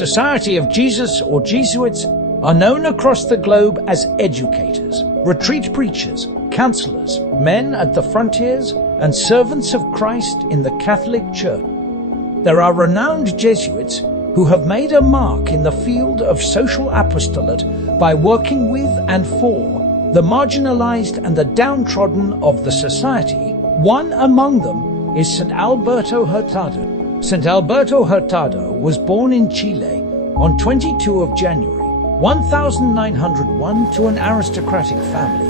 Society of Jesus or Jesuits are known across the globe as educators, retreat preachers, counselors, men at the frontiers, and servants of Christ in the Catholic Church. There are renowned Jesuits who have made a mark in the field of social apostolate by working with and for the marginalized and the downtrodden of the society. One among them is St. Alberto Hurtado. St. Alberto Hurtado was born in Chile on 22 of January 1901 to an aristocratic family.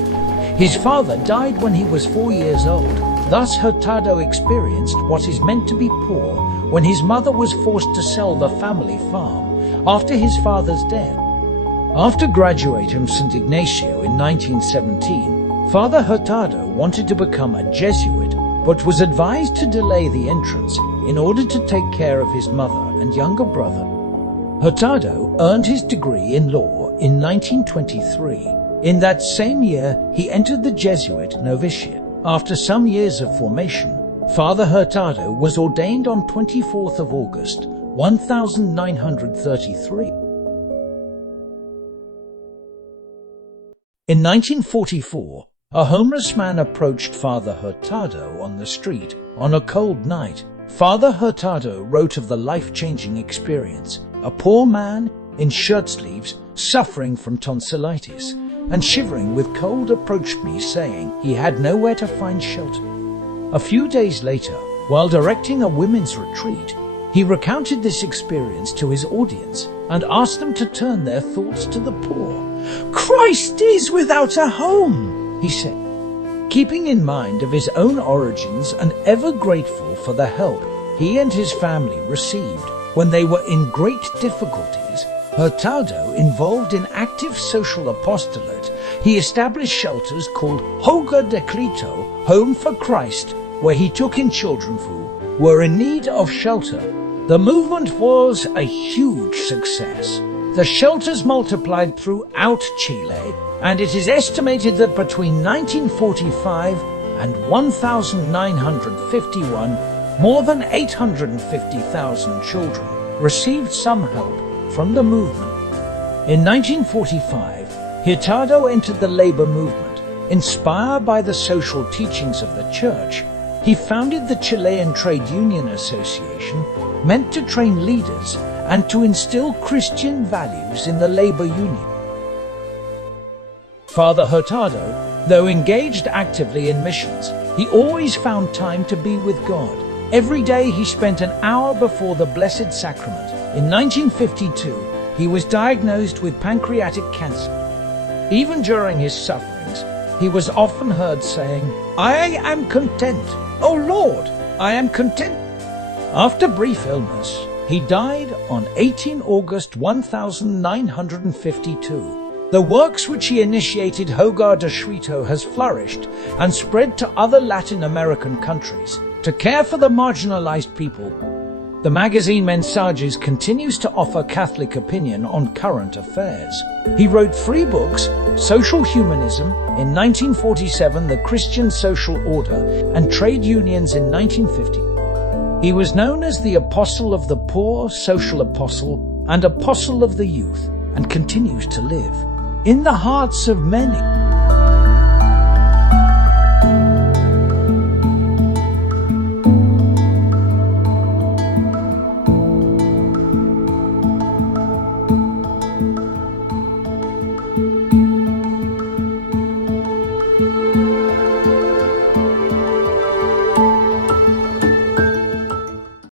His father died when he was 4 years old. Thus Hurtado experienced what is meant to be poor when his mother was forced to sell the family farm after his father's death. After graduating from St. Ignacio in 1917, Father Hurtado wanted to become a Jesuit but was advised to delay the entrance in order to take care of his mother and younger brother. Hurtado earned his degree in law in 1923. In that same year, he entered the Jesuit novitiate. After some years of formation, Father Hurtado was ordained on 24th of August, 1933. In 1944, a homeless man approached Father Hurtado on the street on a cold night. Father Hurtado wrote of the life-changing experience. A poor man in shirt sleeves, suffering from tonsillitis and shivering with cold, approached me saying he had nowhere to find shelter. A few days later, while directing a women's retreat, he recounted this experience to his audience and asked them to turn their thoughts to the poor. "Christ is without a home," he said, keeping in mind of his own origins and ever grateful for the help he and his family received when they were in great difficulties. Hurtado, involved in active social apostolate, he established shelters called Hogar de Cristo, Home for Christ, where he took in children who were in need of shelter. The movement was a huge success. The shelters multiplied throughout Chile, and it is estimated that between 1945 and 1951, more than 850,000 children received some help from the movement. In 1945, Hurtado entered the labor movement. Inspired by the social teachings of the church, he founded the Chilean Trade Union Association, meant to train leaders and to instill Christian values in the labor union. Father Hurtado, though engaged actively in missions, he always found time to be with God. Every day he spent an hour before the Blessed Sacrament. In 1952, he was diagnosed with pancreatic cancer. Even during his sufferings, he was often heard saying, "I am content. Oh Lord, I am content." After brief illness, he died on 18 August 1952. The works which he initiated, Hogar de Cristo, has flourished and spread to other Latin American countries to care for the marginalized people. The magazine Mensajes continues to offer Catholic opinion on current affairs. He wrote 3 books: Social Humanism in 1947, The Christian Social Order, and Trade Unions in 1950. He was known as the Apostle of the Poor, Social Apostle, and Apostle of the Youth, and continues to live in the hearts of many.